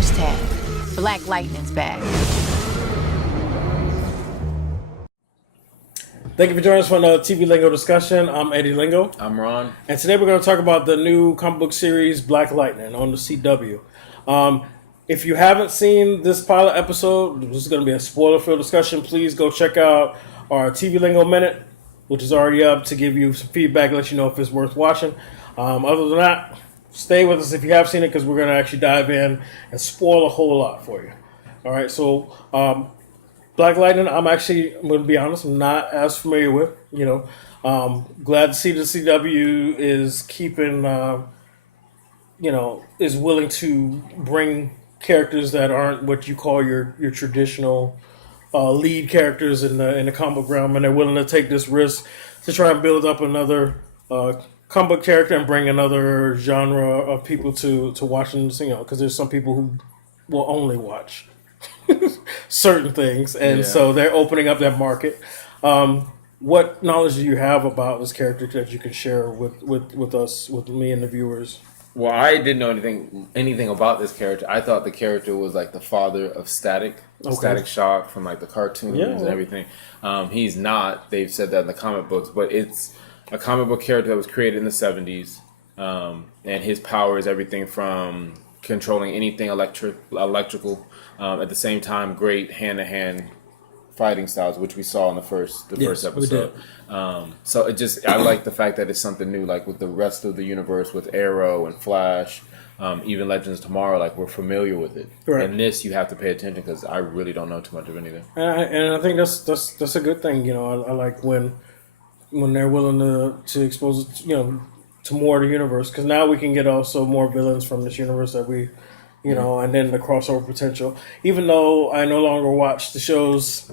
Hashtag Black Lightning's back. Thank you for joining us for another TV Lingo discussion. I'm Eddie Lingo. I'm Ron. And today we're going to talk about the new comic book series Black Lightning on the CW. If you haven't seen this pilot episode, this is going to be a spoiler-filled discussion. Please go check out our TV Lingo Minute, which is already up, to give you some feedback, let you know if it's worth watching. Other than that, stay with us if you have seen it, because we're going to actually dive in and spoil a whole lot for you. All right, so Black Lightning, I'm going to be honest, I'm not as familiar with. Glad to see the CW is keeping, is willing to bring characters that aren't what you call your traditional lead characters in the comic book realm, and they're willing to take this risk to try and build up another comic book character and bring another genre of people to watching, because there's some people who will only watch certain things, and so they're opening up that market. What knowledge do you have about this character that you can share with us, with me and the viewers? Well, I didn't know anything about this character. I thought the character was like the father of Static, Static Shock from like the cartoons and everything. He's not. They've said that in the comic books, but it's a comic book character that was created in the 70s, and his power is everything from controlling anything electrical. At the same time, great hand-to-hand fighting styles, which we saw in the first episode. So I like the fact that it's something new, like with the rest of the universe, with Arrow and Flash, even Legends of Tomorrow. Like, we're familiar with it. Right. And this, you have to pay attention, because I really don't know too much of anything. And I think that's a good thing. I like when they're willing to expose to more of the universe, because now we can get also more villains from this universe that we. And then the crossover potential. Even though I no longer watch the shows,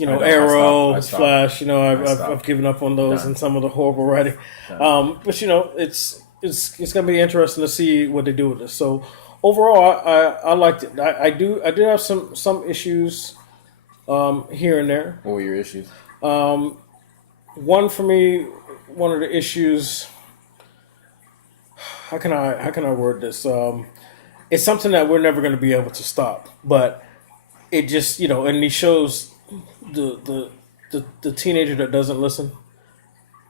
Arrow, Flash, I've given up on those and some of the horrible writing. But it's going to be interesting to see what they do with this. So overall, I liked it. I did have some issues here and there. What were your issues? One for me, one of the issues. How can I word this? It's something that we're never going to be able to stop, but it just and these shows, the teenager that doesn't listen,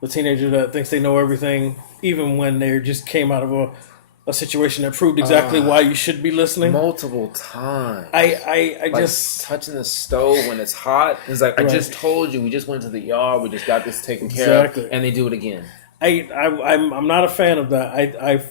the teenager that thinks they know everything, even when they just came out of a situation that proved exactly why you should be listening multiple times. I like just touching the stove when it's hot. It's like, I just told you, we just went to the yard, we just got this taken care of, and they do it again. I'm not a fan of that.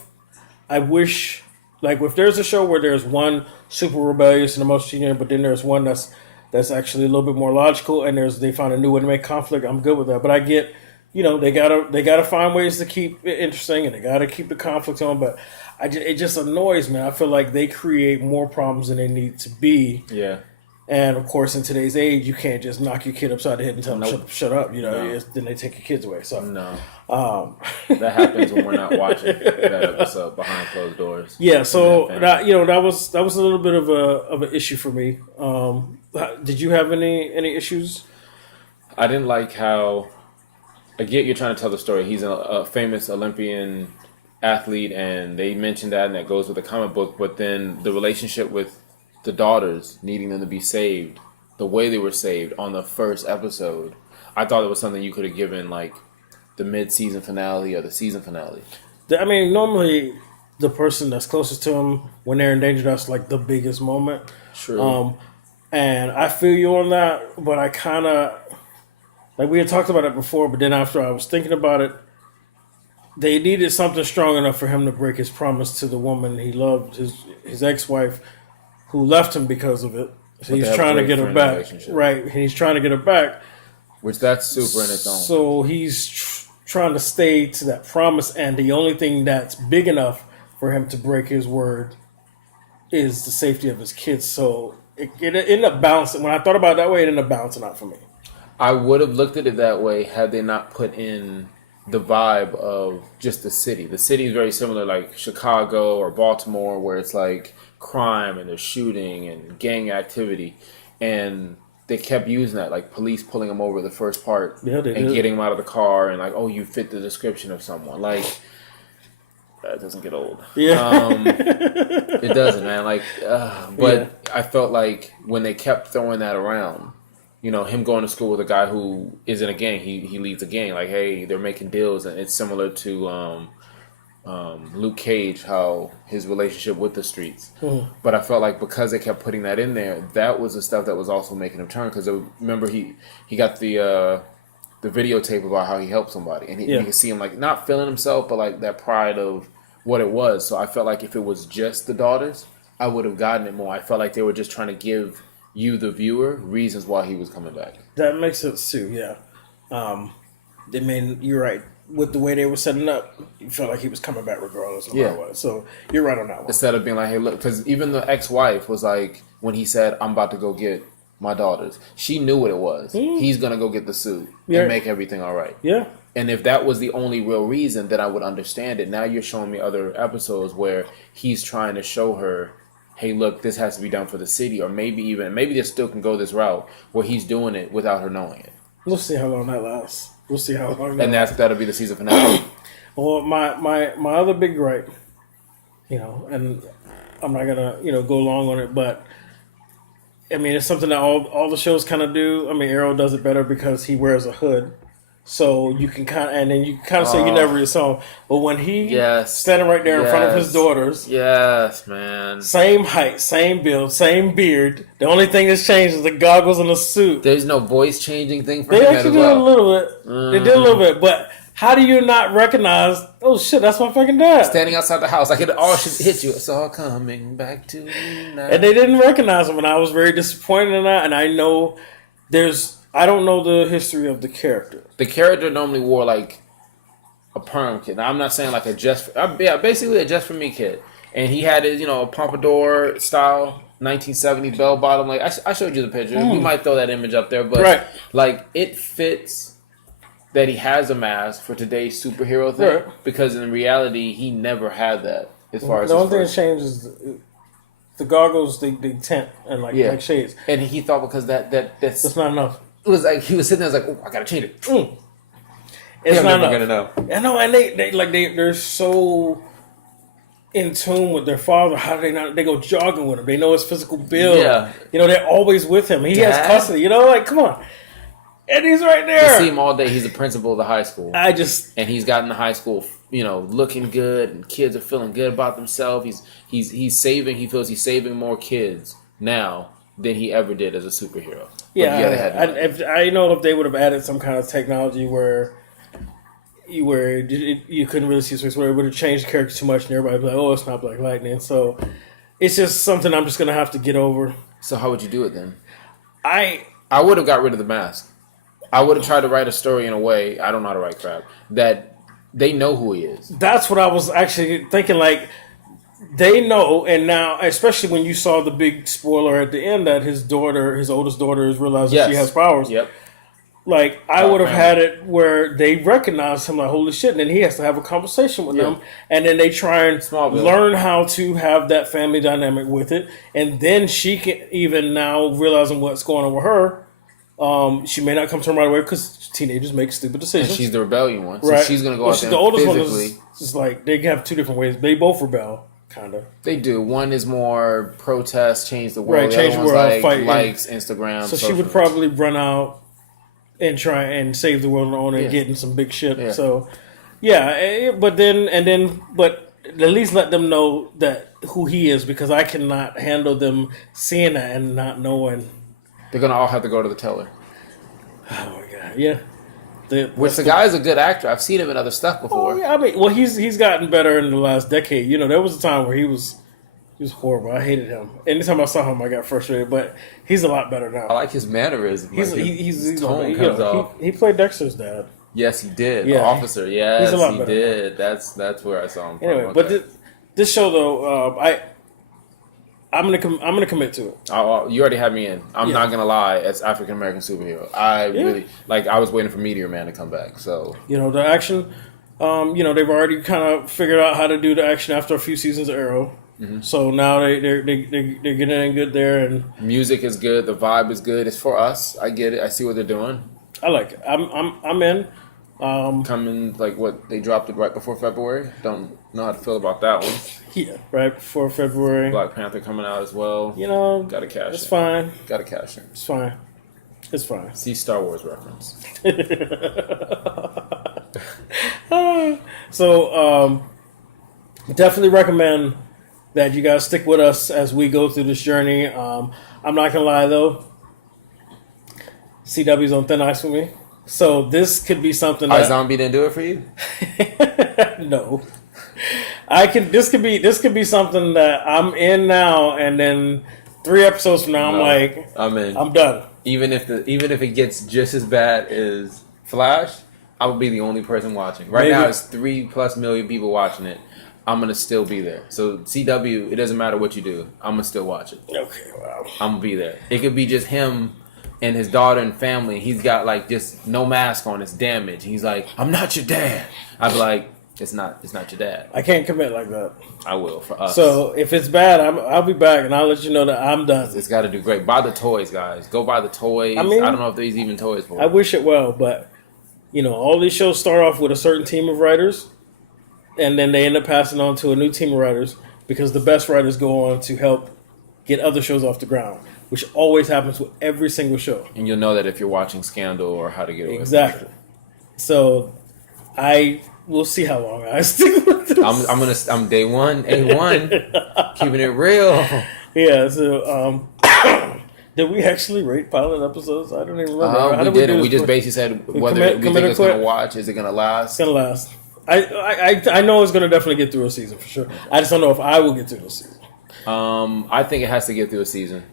I wish. Like, if there's a show where there's one super rebellious and emotional, but then there's one that's actually a little bit more logical, and they find a new way to make conflict, I'm good with that. But I get, they gotta find ways to keep it interesting, and they gotta keep the conflict on. But it just annoys me. I feel like they create more problems than they need to be. Yeah. And of course, in today's age, you can't just knock your kid upside the head and tell them shut up. Then they take your kids away. So no, that happens when we're not watching that episode behind closed doors. Yeah, so that was a little bit of an issue for me. Did you have any issues? I didn't like how. I get you're trying to tell the story. He's a famous Olympian athlete, and they mentioned that, and that goes with the comic book. But then the relationship with the daughters, needing them to be saved, the way they were saved on the first episode, I thought it was something you could have given like the mid-season finale or the season finale. I mean, normally the person that's closest to them when they're in danger, that's like the biggest moment. True. And I feel you on that, but I kind of, like, we had talked about it before, but then after I was thinking about it, they needed something strong enough for him to break his promise to the woman he loved, his ex-wife, who left him because of it. So he's trying to get her back. Right. He's trying to get her back. Which that's super in its own. So he's trying to stay to that promise, and the only thing that's big enough for him to break his word is the safety of his kids. So it ended up balancing. When I thought about it that way, it ended up balancing out for me. I would have looked at it that way had they not put in the vibe of just the city. The city is very similar, like Chicago or Baltimore, where it's like crime and there's shooting and gang activity, and they kept using that, like police pulling him over the first part and getting him out of the car and like, oh, you fit the description of someone. Like, that doesn't get old. Yeah. It doesn't, man. Like, but I felt like when they kept throwing that around, you know, him going to school with a guy who is in a gang, he leads a gang. Like, hey, they're making deals, and it's similar to Luke Cage, how his relationship with the streets. Mm-hmm. But I felt like because they kept putting that in there, that was the stuff that was also making him turn. Because remember, he got the videotape about how he helped somebody, and you can see him like not feeling himself, but like that pride of what it was. So I felt like if it was just the daughters, I would have gotten it more. I felt like they were just trying to give you, the viewer, reasons why he was coming back. That makes sense too. Yeah. I mean, you're right. With the way they were setting up, you felt like he was coming back regardless of what it was. So you're right on that one. Instead of being like, hey, look, because even the ex-wife was like, when he said, I'm about to go get my daughters, she knew what it was. He's going to go get the suit and make everything all right. Yeah. And if that was the only real reason, then I would understand it. Now you're showing me other episodes where he's trying to show her, hey, look, this has to be done for the city. Or maybe they still can go this route where he's doing it without her knowing it. We'll see how long that lasts. We'll see how long. And that'll be the season finale. Well, my other big gripe, you know, and I'm not gonna go long on it, but I mean it's something that all the shows kind of do. I mean Arrow does it better because he wears a hood, so you can kind of say you never really saw him. But when he standing right there in front of his daughters, yes, man, same height, same build, same beard. The only thing that's changed is the goggles and the suit. There's no voice changing thing for they him actually as well. did a little bit. They did a little bit, but how do you not recognize? Oh shit, that's my fucking dad. Standing outside the house, like it all should hit you. It's all coming back to me now. And they didn't recognize him, and I was very disappointed in that. And I know I don't know the history of the character. The character normally wore like a perm kit. Now I'm not saying like basically a just for me kit. And he had his, a pompadour style 1970 bell bottom. Like I showed you the picture. We might throw that image up there, but like it fits that he has a mask for today's superhero thing because in reality he never had that. As far as the only thing that changed is the goggles, they tint and like shades. And he thought because that's not enough. It was like he was sitting there, like, oh, I gotta change it. It's not enough. Gonna know. I know, and they're so in tune with their father. How do they not? They go jogging with him. They know his physical build. Yeah, they're always with him. He has custody. Like, come on. And he's right there. You see him all day. He's the principal of the high school. And he's gotten the high school, looking good, and kids are feeling good about themselves. He's saving. He feels he's saving more kids now than he ever did as a superhero. Yeah, I know if they would have added some kind of technology where you couldn't really see switch, where it would have changed the character too much, and everybody would be like, "Oh, it's not Black Lightning." So it's just something I'm just gonna have to get over. So how would you do it then? I would have got rid of the mask. I would have tried to write a story in a way, I don't know how to write crap, that they know who he is. That's what I was actually thinking, like, they know, and now, especially when you saw the big spoiler at the end that his oldest daughter, is realizing she has powers. Yep. Like, I would have had it where they recognize him, like, holy shit, and then he has to have a conversation with them, and then they try and learn how to have that family dynamic with it, and then she can even now realizing what's going on with her. She may not come to him right away because teenagers make stupid decisions. And she's the rebellion one, so she's going to go out there the oldest physically. One is like, they have two different ways. They both rebel, kind of. They do. One is more protest, change the world. Change the world, like fight. Likes, Instagram. So she would probably run out and try and save the world on her own and get in some big shit. Yeah. So, but at least let them know that who he is, because I cannot handle them seeing that and not knowing. They're going to all have to go to the teller. Oh, my God. Yeah. The guy is a good actor. I've seen him in other stuff before. Oh, yeah. I mean, well, he's gotten better in the last decade. There was a time where he was horrible. I hated him. Anytime I saw him, I got frustrated. But he's a lot better now. I like his mannerism. His tone comes off. He played Dexter's dad. Yes, he did. Yeah, the officer. Yes, he's a lot he better did. That's where I saw him. Anyway, but this show though, I'm gonna commit to it. You already had me in. I'm not gonna lie. As African American superhero, I really I was waiting for Meteor Man to come back. So the action. They've already kind of figured out how to do the action after a few seasons of Arrow. Mm-hmm. So now they're getting in good there, and music is good. The vibe is good. It's for us. I get it. I see what they're doing. I like it. I'm in. Coming, like, what, they dropped it right before February? Don't know how to feel about that one. Yeah, right before February. Black Panther coming out as well. You know, Gotta cash it's in. fine. Gotta cash in. It's fine. It's fine. See Star Wars reference. So, definitely recommend that you guys stick with us as we go through this journey. I'm not gonna lie though, CW's on thin ice with me. So this could be something that iZombie didn't do it for you? no. This could be something that I'm in now, and then 3 episodes from now, I'm in. I'm done. Even if it gets just as bad as Flash, I will be the only person watching. Right now, it's 3+ million people watching it. I'm gonna still be there. So CW, it doesn't matter what you do. I'm gonna still watch it. Okay, wow. I'm gonna be there. It could be just him and his daughter and family. He's got like just no mask on. It's damaged. He's like, "I'm not your dad." I'd be like, "It's not your dad." I can't commit like that. I will for us. So if it's bad, I'll be back and I'll let you know that I'm done. It's got to do great. Buy the toys, guys. Go buy the toys. I don't know if there's even toys for it. I wish it well, but all these shows start off with a certain team of writers, and then they end up passing on to a new team of writers because the best writers go on to help get other shows off the ground, which always happens with every single show. And you'll know that if you're watching Scandal or How to Get Away. Exactly. So we'll see how long I stick with this. I'm day one, A1, keeping it real. Yeah. So did we actually rate pilot episodes? I don't even remember. We didn't. We just basically said whether we think it's going to watch. Is it going to last? It's going to last. I know it's going to definitely get through a season for sure. I just don't know if I will get through the season. I think it has to get through a season.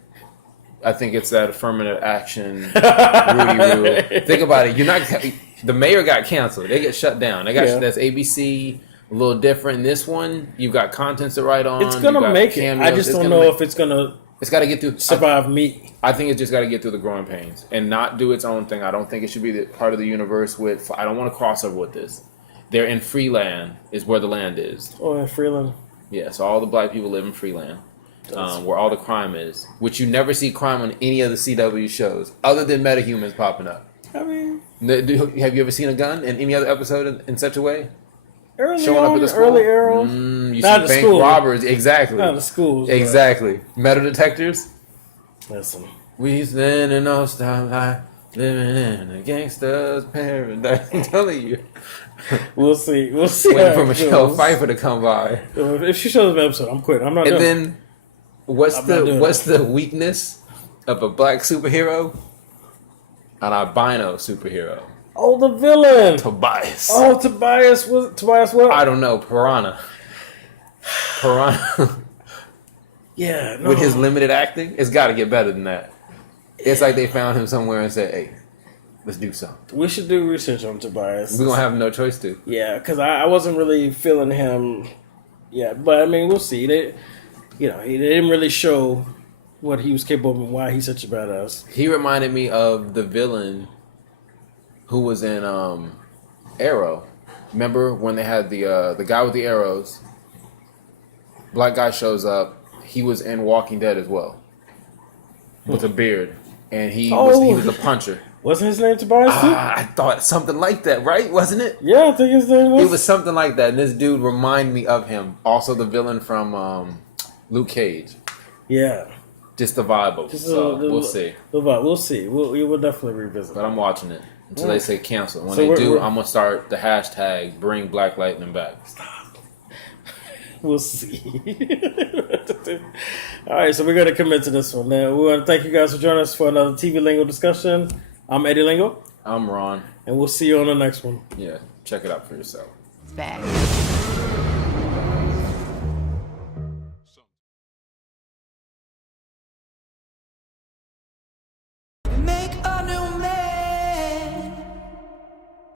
I think it's that affirmative action, Rudy rule. Think about it. The mayor got canceled. They get shut down. That's ABC. A little different. This one, you've got contents to write on. It's gonna make cameos. it. I just don't know if it's gonna. It's got to get through. Survive me. I think it's just got to get through the growing pains and not do its own thing. I don't think it should be part of the universe with. I don't want to cross over with this. They're in Freeland, is where the land is. Oh, in Freeland. Yeah, so all the black people live in Freeland, where all the crime is. Which you never see crime on any of the CW shows, other than metahumans popping up. I mean, have you ever seen a gun in any other episode in such a way? Early Showing up at the school? Early arrows. You not see bank school. robbers, exactly. Not the schools. Exactly. Metal detectors. Listen. We stand in no style life, living in a gangster's paradise. I'm telling you. We'll see. We'll see. Waiting for Michelle Pfeiffer to come by. If she shows up an episode, I'm quitting. I'm not. And doing then, what's the weakness of a black superhero? An albino superhero. Oh, the villain, Tobias. Oh, Tobias. Tobias what? I don't know. Piranha. Yeah. No. With his limited acting, it's got to get better than that. It's like they found him somewhere and said, "Hey, let's do something." We should do research on Tobias. We're gonna have no choice to. Yeah, because I wasn't really feeling him. Yeah, but I mean, we'll see. They didn't really show what he was capable of and why he's such a badass. He reminded me of the villain who was in Arrow. Remember when they had the guy with the arrows? Black guy shows up. He was in Walking Dead as well, with a beard, and he was a puncher. Wasn't his name Tobias too? I thought something like that, right? Wasn't it? Yeah, I think his name was. It was something like that, and this dude reminded me of him. Also, the villain from Luke Cage. Yeah. Just the vibe of it. So we'll see. The vibe. We'll see. We'll definitely revisit. But I'm watching it until they say cancel. When they do, I'm gonna start the hashtag Bring Black Lightning back. Stop. We'll see. All right, so we're going to commit to this one. Now, we want to thank you guys for joining us for another TV Lingo discussion. I'm Eddie Lingo. I'm Ron. And we'll see you on the next one. Yeah, check it out for yourself. It's back.